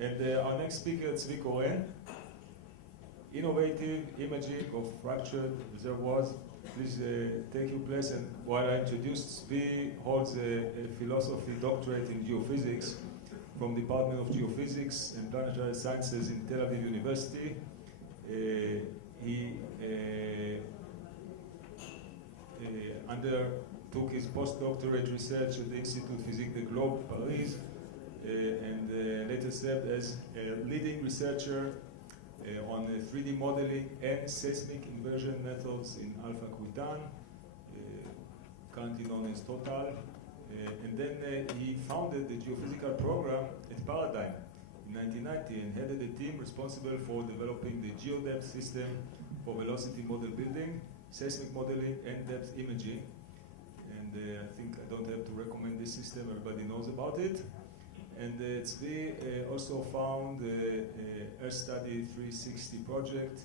And our next speaker is Koren. Innovative imaging of fractured reservoirs. Please take your place. And while I introduce, Zvi holds a philosophy doctorate in geophysics from the Department of Geophysics and Planetary Sciences in Tel Aviv University. He undertook his postdoctorate research at the Institut Physique de Globe, Paris, and later served as a leading researcher on 3D modeling and seismic inversion methods in Alpha Quintan, currently known as Total. And then he founded the geophysical program at Paradigm in 1990 and headed a team responsible for developing the geodepth system for velocity model building, seismic modeling, and depth imaging. And I think I don't have to recommend this system, everybody knows about it. And Zvi also found Earth Study 360 project,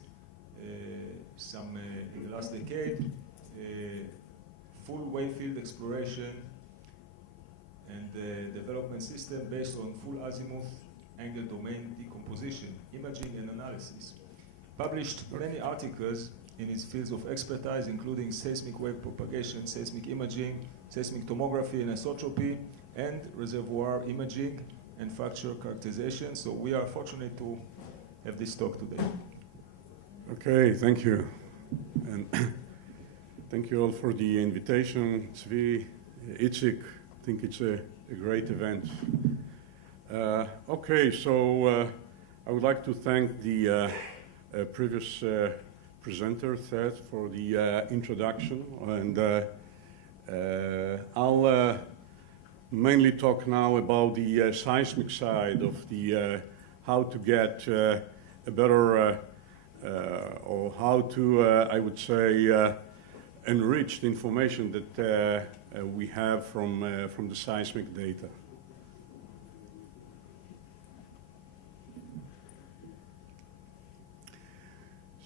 some in the last decade, full wave field exploration and development system based on full azimuth angle domain decomposition, imaging and analysis. Published many articles in his fields of expertise, including seismic wave propagation, seismic imaging, seismic tomography and isotropy, and reservoir imaging and fracture characterization. So we are fortunate to have this talk today. Okay, thank you. And thank you all for the invitation. Zvi, Itzik, I think it's a great event. Okay, so I would like to thank the previous presenter, Seth, for the introduction. And I'll mainly talk now about the seismic side of the how to get a better or how to, I would say, enrich the information that we have from the seismic data.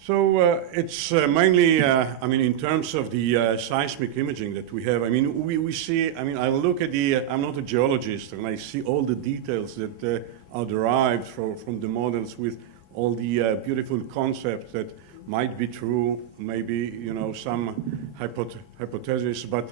So it's mainly, I mean, in terms of the seismic imaging that we have, I mean, we see, I mean, I look at the, I'm not a geologist, and I see all the details that are derived from the models with all the beautiful concepts that might be true, maybe, you know, some hypotheses, but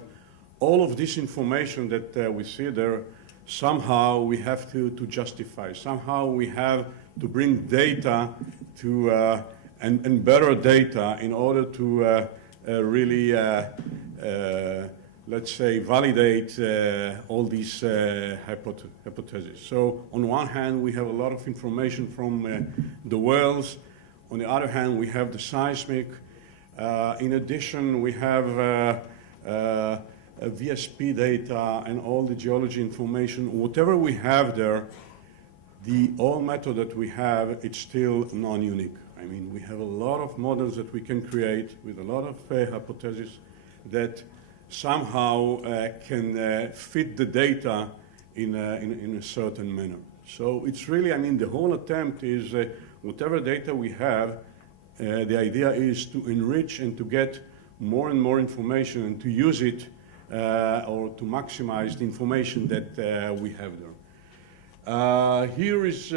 all of this information that we see there, somehow we have to justify, somehow we have to bring data to and better data in order to really, let's say, validate all these hypotheses. So on one hand, we have a lot of information from the wells. On the other hand, we have the seismic. In addition, we have VSP data and all the geology information. Whatever we have there, the all method that we have, it's still non-unique. I mean, we have a lot of models that we can create with a lot of hypotheses that somehow can fit the data in a certain manner. So it's really, I mean, the whole attempt is whatever data we have, the idea is to enrich and to get more and more information and to use it or to maximize the information that we have there. Here is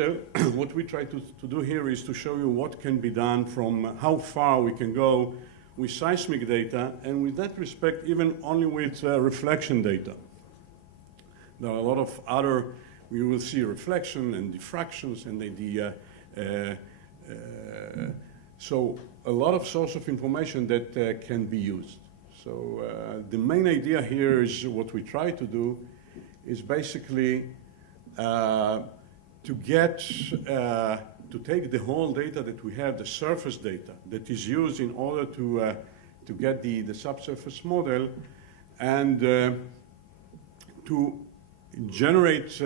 what we try to do here is to show you what can be done from how far we can go with seismic data, and with that respect, even only with reflection data. There are a lot of other, we will see reflection and diffractions and so a lot of source of information that can be used. So the main idea here is what we try to do is basically to get, to take the whole data that we have, the surface data that is used in order to get the subsurface model and to generate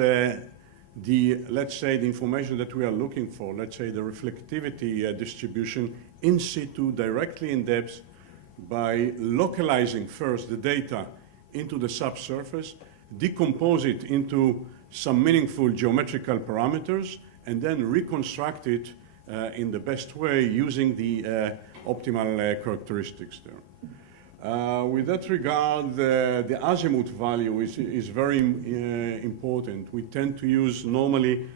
let's say, the information that we are looking for, let's say the reflectivity distribution in situ directly in depth by localizing first the data into the subsurface, decompose it into some meaningful geometrical parameters, and then reconstruct it in the best way using the optimal characteristics there. With that regard, the azimuth value is very important. We tend to use normally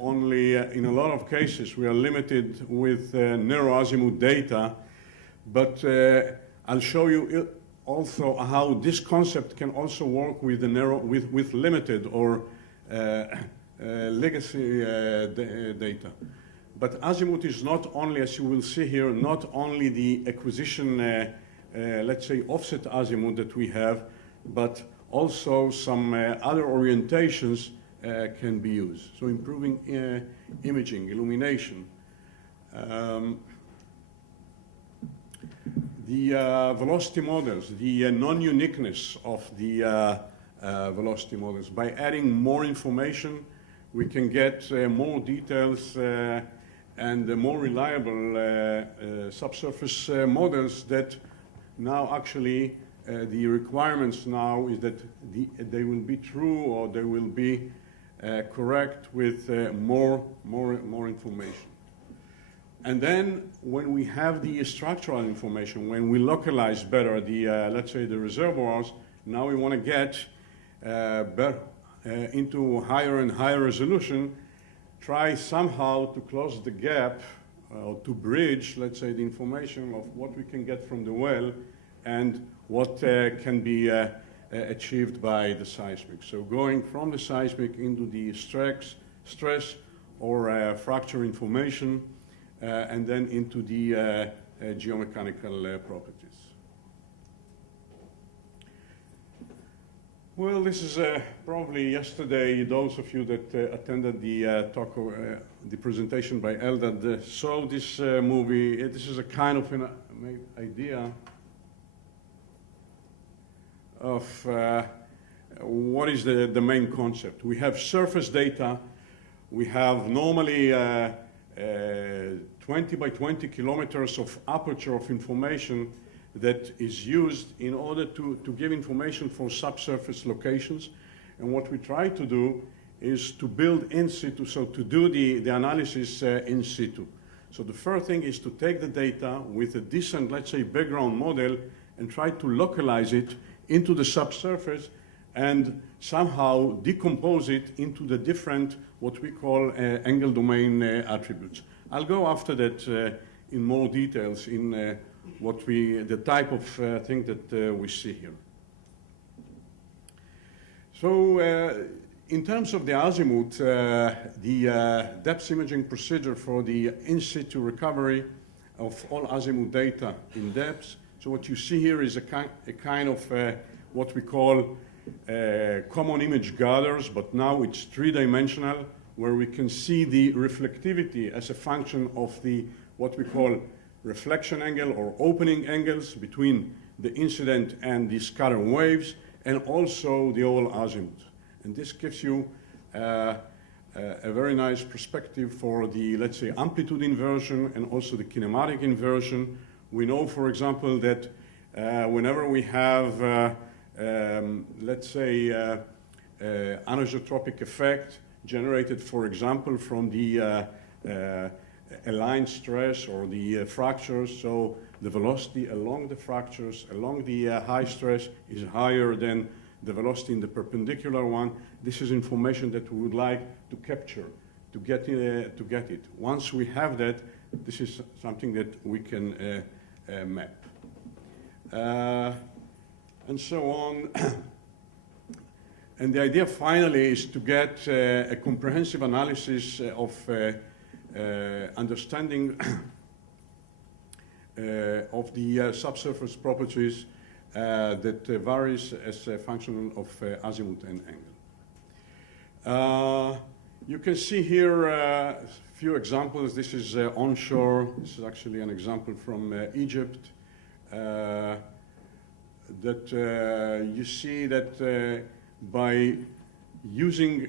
only in a lot of cases we are limited with narrow azimuth data, but I'll show you also how this concept can also work with the with limited or legacy data. But azimuth is not only, as you will see here, not only the acquisition, let's say, offset azimuth that we have, but also some other orientations can be used. So improving imaging, illumination. The velocity models, the non-uniqueness of the velocity models. By adding more information, we can get more details and more reliable subsurface models that now actually the requirements now is that they will be true or they will be correct with more information. And then when we have the structural information, when we localize better the, let's say, the reservoirs, now we want to get into higher and higher resolution, try somehow to close the gap or to bridge, let's say, the information of what we can get from the well and what can be achieved by the seismic. So going from the seismic into the stress or fracture information, and then into the geomechanical properties. Well, this is probably yesterday, those of you that attended the talk, the presentation by Eldad saw this movie. This is a kind of an idea of what is the main concept. We have surface data. We have normally 20 by 20 kilometers of aperture of information that is used in order to give information for subsurface locations. And what we try to do is to build in situ, so to do the analysis in situ. So the first thing is to take the data with a decent, let's say, background model and try to localize it into the subsurface and somehow decompose it into the different, what we call angle domain attributes. I'll go after that in more details in the type of thing that we see here. So in terms of the azimuth, the depth imaging procedure for the in situ recovery of all azimuth data in depth. So what you see here is a kind of what we call common image gathers, but now it's three-dimensional, where we can see the reflectivity as a function of the what we call reflection angle or opening angles between the incident and the scatter waves, and also the whole azimuth. And this gives you a very nice perspective for the, let's say, amplitude inversion and also the kinematic inversion. We know, for example, that whenever we have, let's say, anisotropic effect generated, for example, from the aligned stress or the fractures, so the velocity along the fractures, along the high stress is higher than the velocity in the perpendicular one. This is information that we would like to capture, to get it. Once we have that, this is something that we can map. And so on. And the idea finally is to get a comprehensive analysis of understanding of the subsurface properties that varies as a function of azimuth and angle. You can see here a few examples. This is onshore. This is actually an example from Egypt. That you see that by using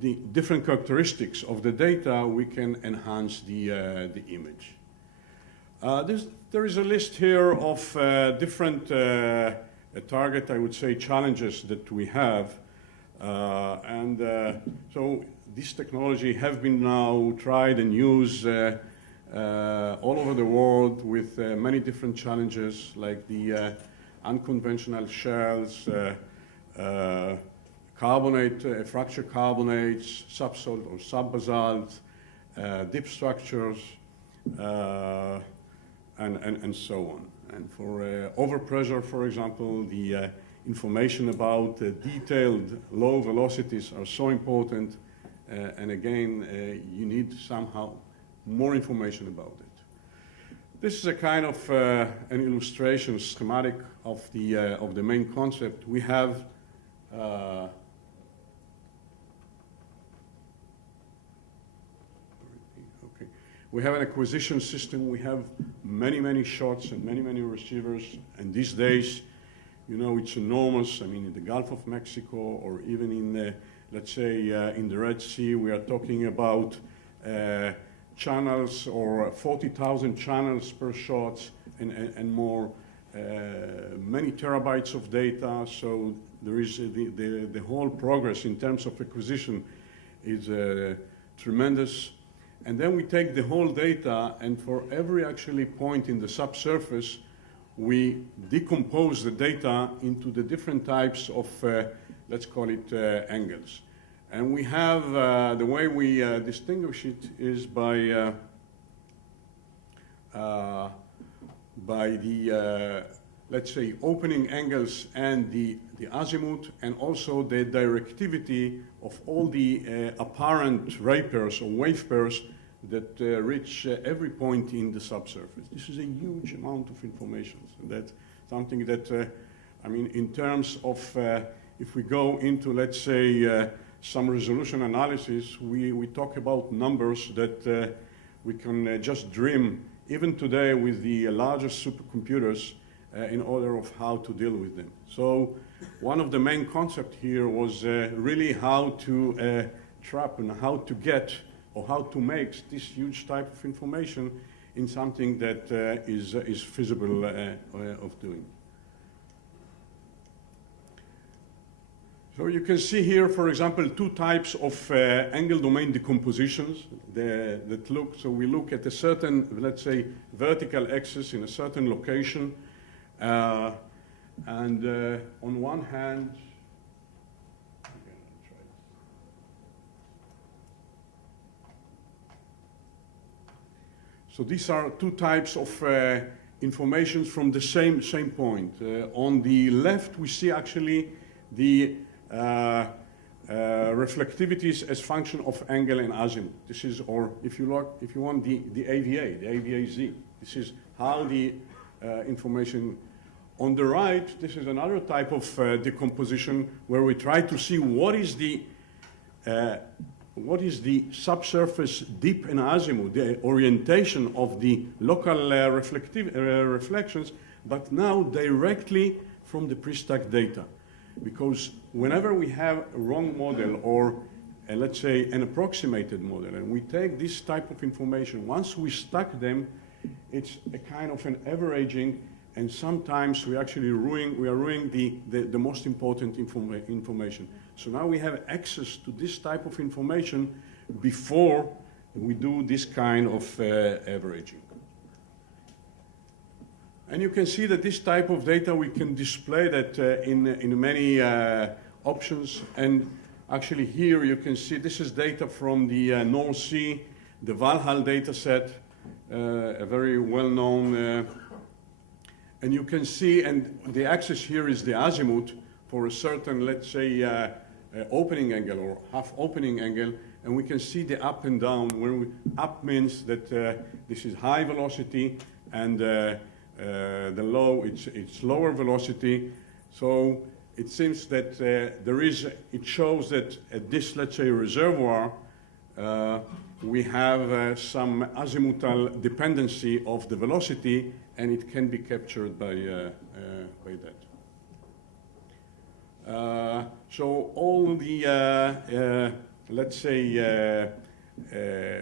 the different characteristics of the data, we can enhance the image. There is a list here of different target, I would say, challenges that we have. So this technology have been now tried and used all over the world with many different challenges, like the unconventional shells, carbonate, fractured carbonates, subsalt or subbasalt, deep structures, and so on. And for overpressure, for example, the information about detailed low velocities are so important. And again, you need somehow more information about it. This is a kind of an illustration schematic of the main concept. We have we have an acquisition system. We have many shots and many receivers. And these days, you know, it's enormous. I mean, in the Gulf of Mexico or even in, let's say, in the Red Sea, we are talking about channels or 40,000 channels per shot and more, many terabytes of data. So there is the whole progress in terms of acquisition is tremendous. And then we take the whole data, and for every actually point in the subsurface, we decompose the data into the different types of, let's call it, angles. And we have, the way we distinguish it is by the, let's say, opening angles and the azimuth, and also the directivity of all the apparent ray pairs or wave pairs that reach every point in the subsurface. This is a huge amount of information. So that's something that, I mean, in terms of, if we go into, let's say, some resolution analysis, we talk about numbers that we can just dream, even today with the largest supercomputers, in order of how to deal with them. So one of the main concepts here was really how to trap and how to get or how to make this huge type of information in something that is feasible of doing. So you can see here, for example, two types of angle domain decompositions that look. So we look at a certain, let's say, vertical axis in a certain location. And on one hand, so these are two types of information from the same point. On the left, we see actually the reflectivities as function of angle and azimuth. This is, or if you want, the AVA, the AVAZ. This is how the information. On the right, this is another type of decomposition where we try to see what is the subsurface dip and azimuth, the orientation of the local reflections, but now directly from the pre-stack data. Because whenever we have a wrong model or, let's say, an approximated model, and we take this type of information, once we stack them, it's a kind of an averaging, and sometimes we actually are ruining the most important information. So now we have access to this type of information before we do this kind of averaging. And you can see that this type of data, we can display that in many options. And actually here you can see this is data from the North Sea, the Valhalla Dataset, a very well-known, and you can see, and the axis here is the azimuth for a certain, let's say, opening angle or half opening angle, and we can see the up and down. Where up means that this is high velocity, and the low, it's lower velocity. So it seems that it shows that at this, let's say, reservoir, we have some azimuthal dependency of the velocity, and it can be captured by that. So all the, let's say,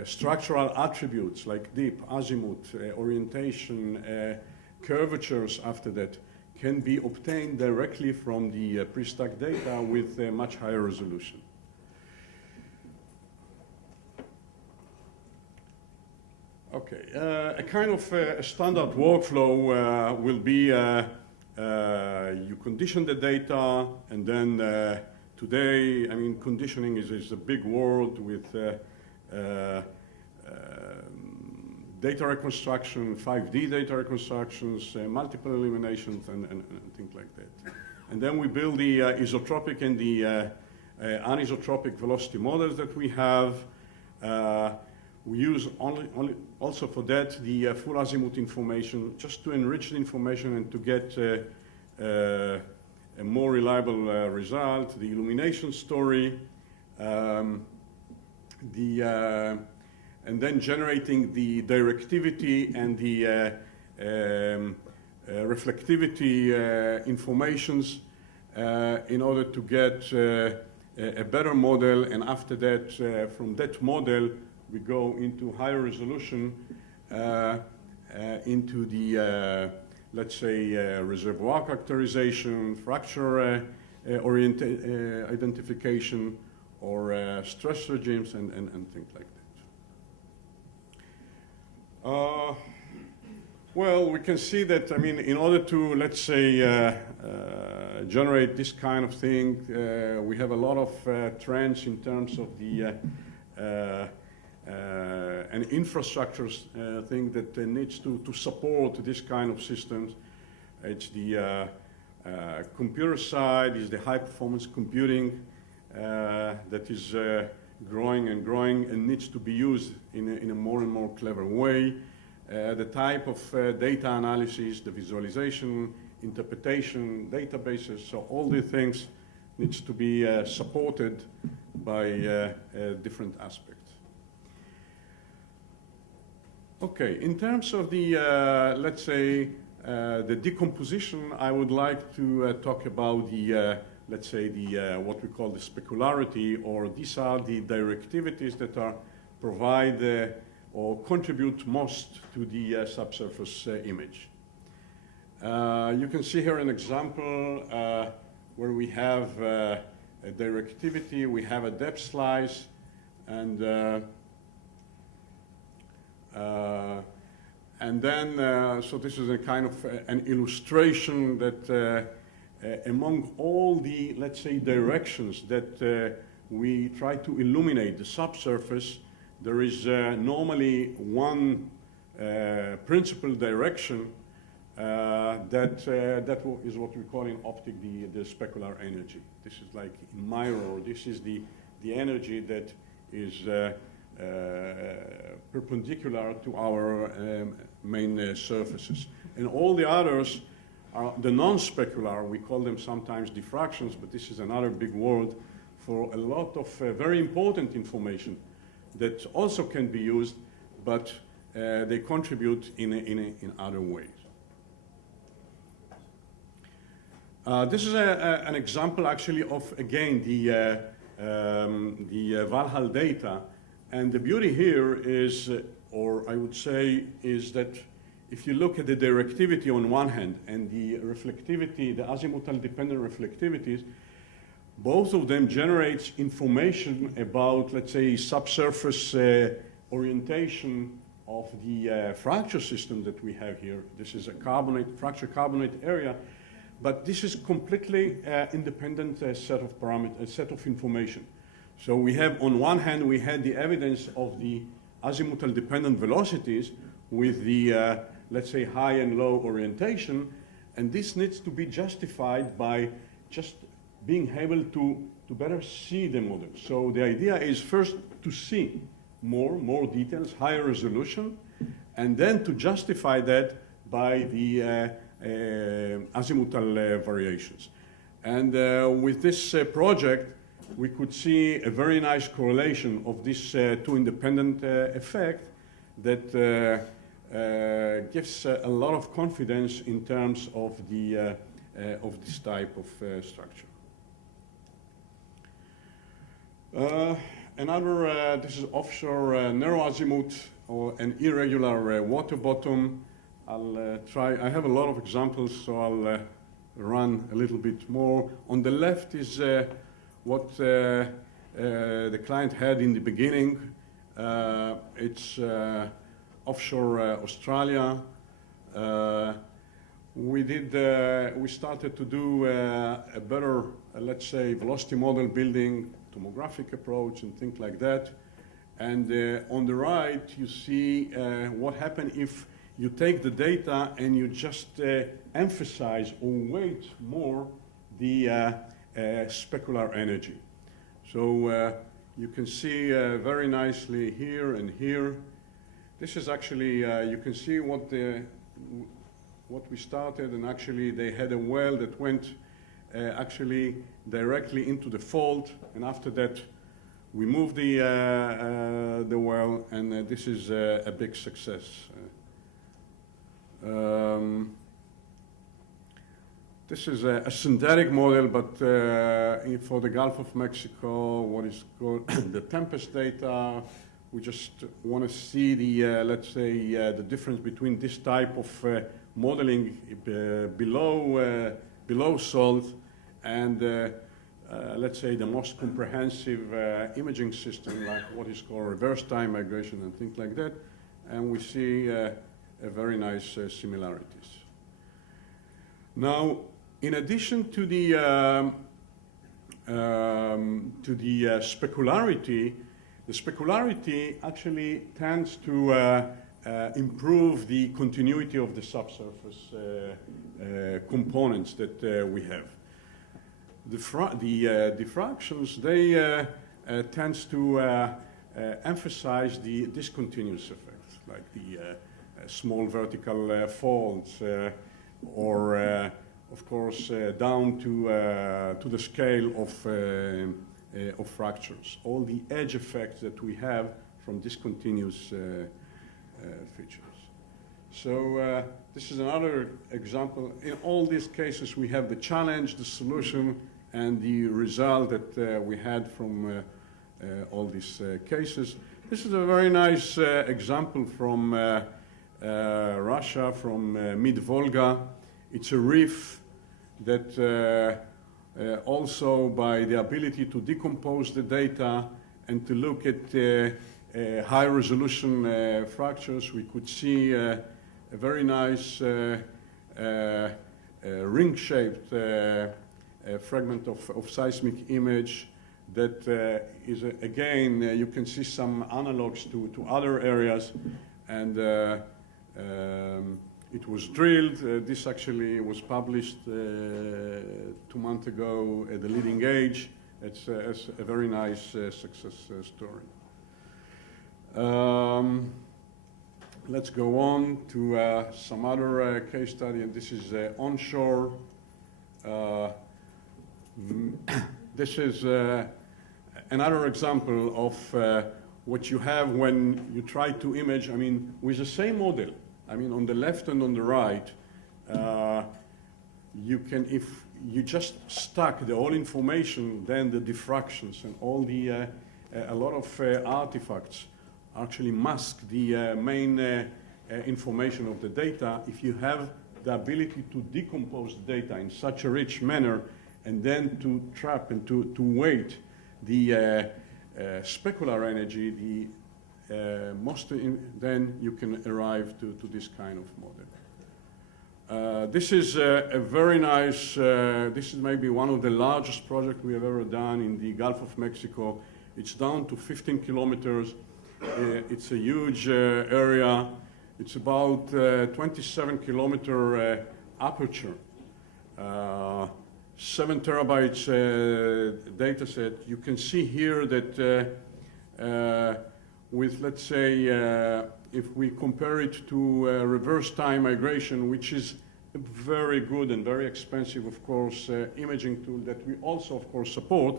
structural attributes like dip, azimuth, orientation, curvatures after that can be obtained directly from the pre-stack data with much higher resolution. Okay, a kind of a standard workflow will be you condition the data, and then today, I mean, conditioning is a big world with data reconstruction, 5D data reconstructions, multiple eliminations, and things like that. And then we build the isotropic and the anisotropic velocity models that we have. We use also for that the full azimuth information, just to enrich the information and to get a more reliable result. The illumination story, and then generating the directivity and the reflectivity informations in order to get a better model. And after that, from that model, we go into higher resolution into the, let's say, reservoir characterization, fracture identification, or stress regimes, and things like that. Well, we can see that, I mean, in order to, let's say, generate this kind of thing, we have a lot of trends in terms of the and infrastructures thing that needs to support this kind of systems. It's the computer side, is the high performance computing that is growing and growing and needs to be used in a more and more clever way. The type of data analysis, the visualization, interpretation, databases, so all these things needs to be supported by different aspects. Okay, in terms of the, let's say, the decomposition, I would like to talk about the, let's say, the, what we call the specularity, or these are the directivities that are provide or contribute most to the subsurface image. You can see here an example where we have a directivity, we have a depth slice, and then, so this is a kind of an illustration that among all the, let's say, directions that we try to illuminate the subsurface, there is normally one principal direction that is what we call in optic the specular energy. This is like in mirror, this is the energy that is perpendicular to our main surfaces. And all the others are the non-specular. We call them sometimes diffractions, but this is another big word for a lot of very important information that also can be used, but they contribute in other ways. This is an example actually of, again, the Valhalla data. And the beauty here is, or I would say, is that if you look at the directivity on one hand and the reflectivity, the azimuthal dependent reflectivities, both of them generates information about, let's say, subsurface orientation of the fracture system that we have here. This is a fracture carbonate area, but this is completely independent set of parameters, set of information. So we have, on one hand, we had the evidence of the azimuthal dependent velocities with the, let's say, high and low orientation, and this needs to be justified by just being able to better see the model. So the idea is first to see more details, higher resolution, and then to justify that by the azimuthal variations. And with this project, we could see a very nice correlation of these two independent effects that gives a lot of confidence in terms of the of this type of structure. Another, this is offshore narrow azimuth or an irregular water bottom. I'll try, I have a lot of examples, so I'll run a little bit more. On the left is what the client had in the beginning. It's offshore Australia. we started to do a better, let's say, velocity model building, tomographic approach, and things like that. And on the right, you see what happens if you take the data and you just emphasize or weight more the specular energy. So you can see very nicely here and here. This is actually, you can see what we started, and actually they had a well that went actually directly into the fault, and after that we moved the well, and this is a big success. This is a synthetic model, but for the Gulf of Mexico, what is called the Tempest data. We just want to see the, let's say, the difference between this type of modeling below salt and, let's say, the most comprehensive imaging system, like what is called reverse time migration and things like that. And we see a very nice similarities. Now, in addition to the specularity, the specularity actually tends to improve the continuity of the subsurface components that we have. The diffractions, they tends to emphasize the discontinuous effects, like the small vertical faults, or of course down to the scale of fractures. All the edge effects that we have from discontinuous features. So this is another example. In all these cases, we have the challenge, the solution, and the result that we had from all these cases. This is a very nice example from Russia, from mid-Volga. It's a reef that also, by the ability to decompose the data and to look at high-resolution fractures, we could see a very nice ring-shaped fragment of seismic image that is, again, you can see some analogs to other areas, and it was drilled. This actually was published 2 months ago at the leading edge. It's a very nice success story. Let's go on to some other case study, and this is onshore. This is another example of what you have when you try to image, I mean, with the same model. I mean, on the left and on the right, you can, if you just stack the whole information, then the diffractions and all the, a lot of artifacts actually mask the main information of the data. If you have the ability to decompose the data in such a rich manner, and then to trap and to weight the specular energy, then you can arrive to this kind of model. This is a very nice, this is maybe one of the largest projects we have ever done in the Gulf of Mexico. It's down to 15 kilometers. It's a huge area. It's about 27-kilometer aperture. 7 terabytes data set. You can see here that with, let's say, if we compare it to reverse time migration, which is a very good and very expensive, of course, imaging tool that we also, of course, support.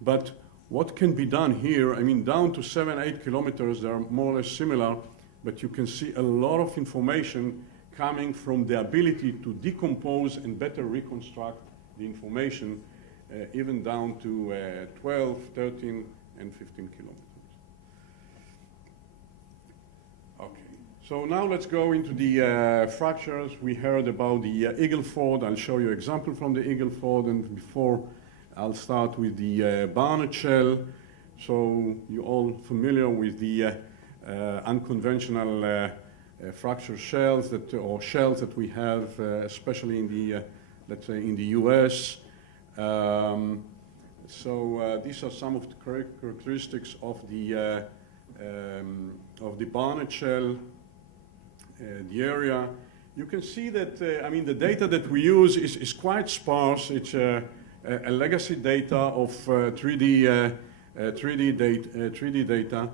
But what can be done here, I mean, down to 7, 8 kilometers, they are more or less similar, but you can see a lot of information coming from the ability to decompose and better reconstruct the information, even down to 12, 13, and 15 kilometers. Okay, so now let's go into the fractures. We heard about the Eagle Ford. I'll show you an example from the Eagle Ford, and before I'll start with the Barnett Shale. So you're all familiar with the unconventional fracture shells or shells that we have, especially in the, let's say, in the U.S. These are some of the characteristics of the Barnett Shale, the area. You can see that, I mean, the data that we use is quite sparse. It's a legacy data of 3D data.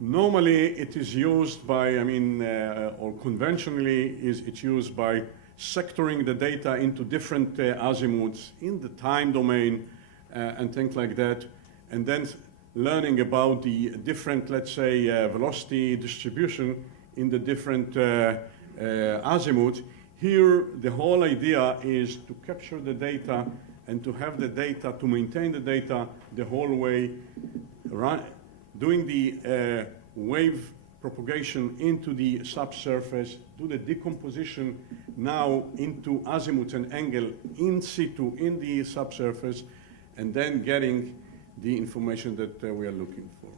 Normally, it is used by, or conventionally, it's used by sectoring the data into different azimuths in the time domain and things like that, and then learning about the different, let's say, velocity distribution in the different azimuths. Here, the whole idea is to capture the data and to have the data, to maintain the data the whole way, doing the wave propagation into the subsurface, do the decomposition now into azimuth and angle in situ in the subsurface, and then getting the information that we are looking for.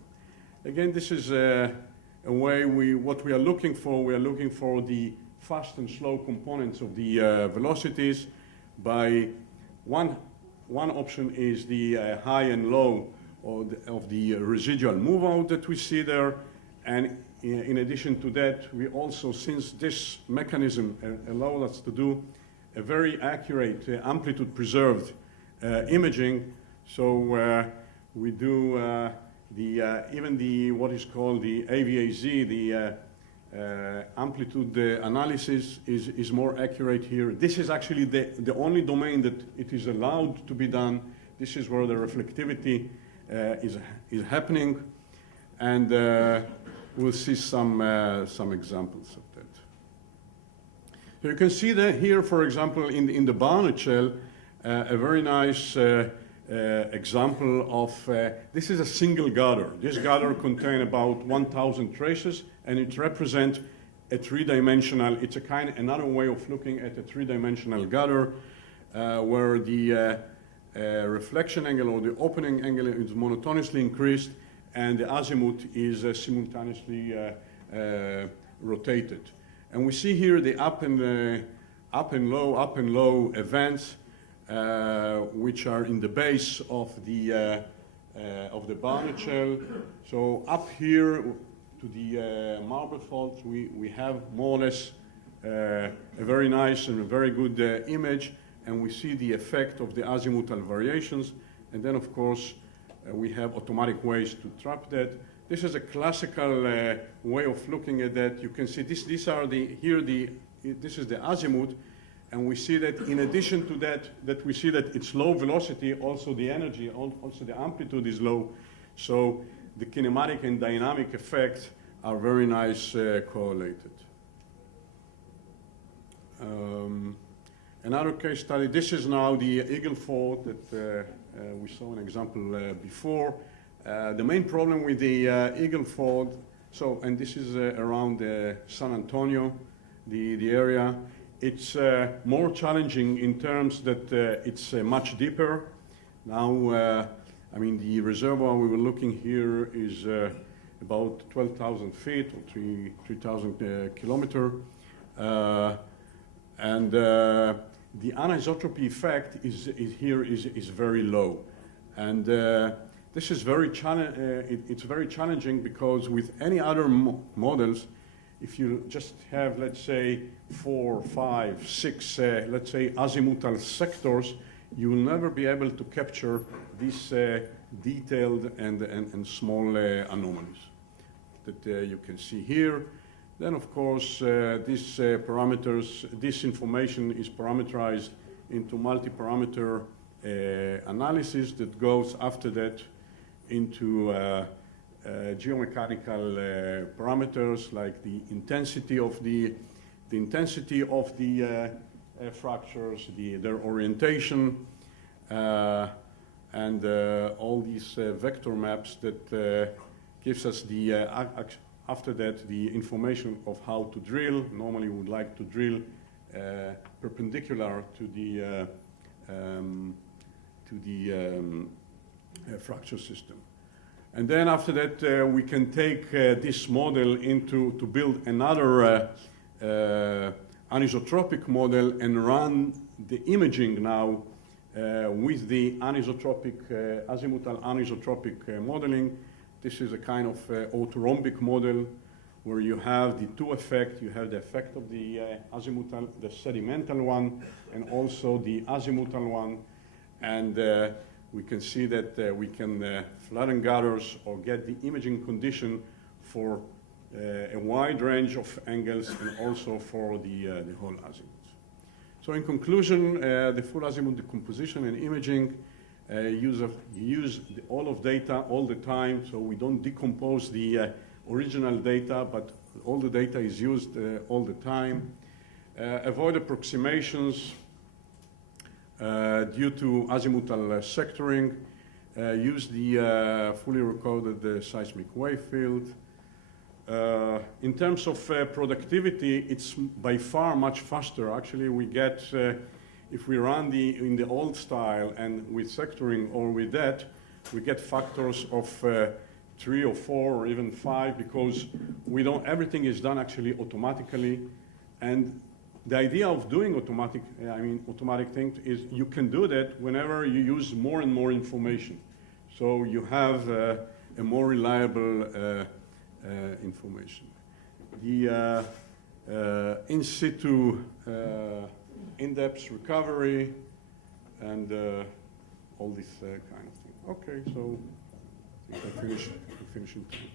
Again, this is a way what we are looking for. We are looking for the fast and slow components of the velocities. By one option is the high and low of the residual move out that we see there. And in addition to that, we also, since this mechanism allows us to do a very accurate amplitude preserved imaging, so we do even the what is called the AVAZ, the amplitude analysis is more accurate here. This is actually the only domain that it is allowed to be done. This is where the reflectivity is happening, and we'll see some examples of that. So you can see that here, for example, in the Barnett Shale, a very nice example of, this is a single gather. This gather contains about 1,000 traces, and it represents a three-dimensional, it's another way of looking at a three-dimensional gather, where the reflection angle or the opening angle is monotonously increased, and the azimuth is simultaneously rotated. And we see here the up and low events, which are in the base of the Barnett Shale. So up here to the marble fault, we have more or less a very nice and a very good image, and we see the effect of the azimuthal variations. And then, of course, we have automatic ways to trap that. This is a classical way of looking at that. You can see this is the azimuth, and we see that in addition to that we see that it's low velocity, also the energy, also the amplitude is low. So the kinematic and dynamic effects are very nice correlated. Another case study, this is now the Eagle Fault that we saw an example before. The main problem with the Eagle Fault, and this is around San Antonio, the area. It's more challenging in terms that it's much deeper. Now, the reservoir we were looking here is about 12,000 feet or 3,000 kilometers. And the anisotropy effect is very low. And this is it's very challenging because with any other models, if you just have, let's say, 4, 5, 6, let's say, azimuthal sectors, you will never be able to capture these detailed and small anomalies that you can see here. Then, of course, these parameters, this information is parameterized into multiparameter analysis that goes after that into geomechanical parameters like the intensity of the fractures, their orientation, and all these vector maps that gives us the after that the information of how to drill. Normally, we would like to drill perpendicular to the fracture system. And then after that, we can take this model to build another anisotropic model and run the imaging now with the azimuthal anisotropic modeling. This is a kind of orthorhombic model where you have the two effects. You have the effect of the azimuthal, the sedimental one, and also the azimuthal one. And we can see that we can flatten gutters or get the imaging condition for a wide range of angles and also for the whole azimuth. So in conclusion, the full azimuth decomposition and imaging use all of data all the time, so we don't decompose the original data, but all the data is used all the time. Avoid approximations due to azimuthal sectoring. Use the fully recorded seismic wave field. In terms of productivity, it's by far much faster. Actually, we get, if we run in the old style and with sectoring or with that, we get factors of 3 or 4 or even 5 because everything is done actually automatically. And the idea of doing automatic things is you can do that whenever you use more and more information. So you have a more reliable information. The in situ in-depth recovery and all this kind of thing. Okay, so I think I finish in time.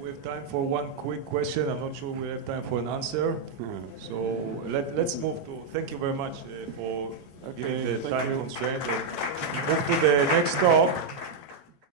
We have time for one quick question. I'm not sure we have time for an answer. So let's move to, thank you very much for giving the time constraint. Move to the next talk.